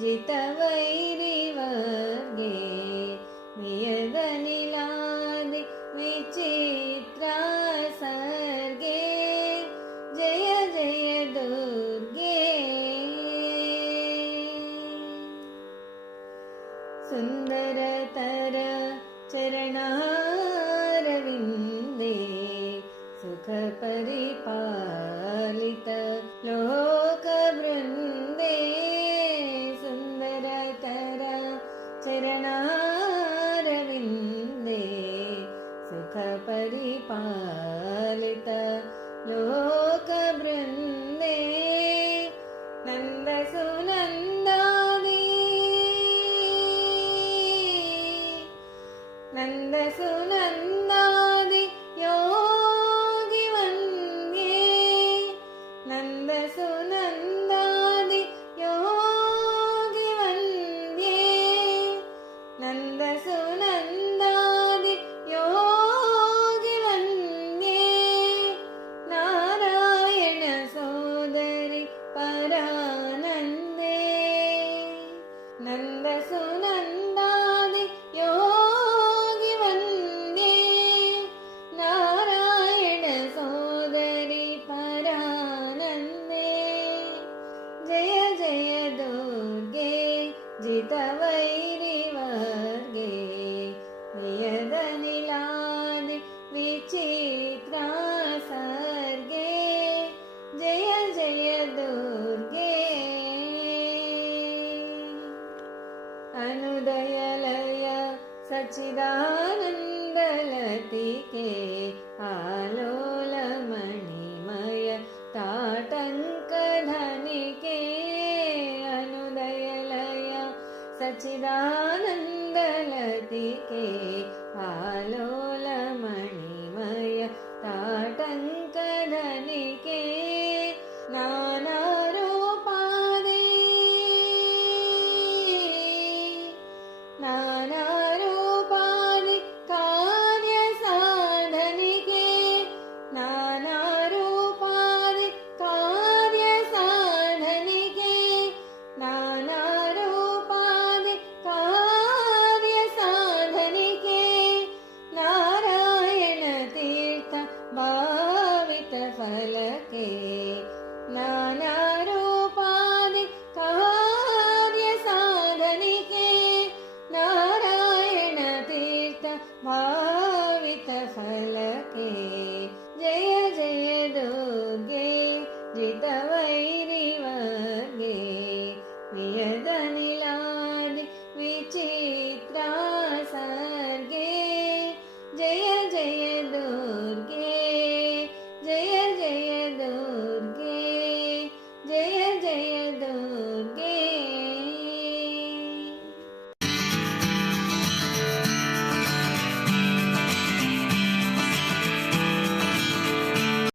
जितवैरिवर्गे वियदनिलादि विचित्रा सर्गे जय जय दुर्गे सुन्दरतर चरणारविन्दे सुखपरिपालित लोकवृन्दे सुन्दरतर चरणारविन्दे सुखपरिपालित लोकवृन्दे नन्दसुनन्दादि नन्दसुनन्दादि योगिवन्द्ये नन्दसुनन्दादि योगिवन्द्ये नन्दसुनन्दादि योगिवन्द्ये नारायण सोदरि परानन्दे नन्दसुनन्दादि योगिवन्द्ये नारायण सोदरि परानन्दे जय जय दुर्गे जितवैरिवर्गे वियदनिलादि विचित्रा सर्गे जय जय दुर्गे अनुदयलय सच्चिदानन्दलतिके आलोलमणिमय ताटङ्कधनिके अनुदयलय सच्चिदानन्दलतिके आलोलमणिमय ताटङ्कधनिके नानारूपादि नानारूपादि कार्यसाधनिके नानारूपादि कार्यसाधनिके नानारूपादि कार्यसाधनिके नारायण तीर्थ भावित फलके नानारूपादि कार्यसाधनिके नारायण तीर्थ भावित फलके जय जय दुर्गे जितव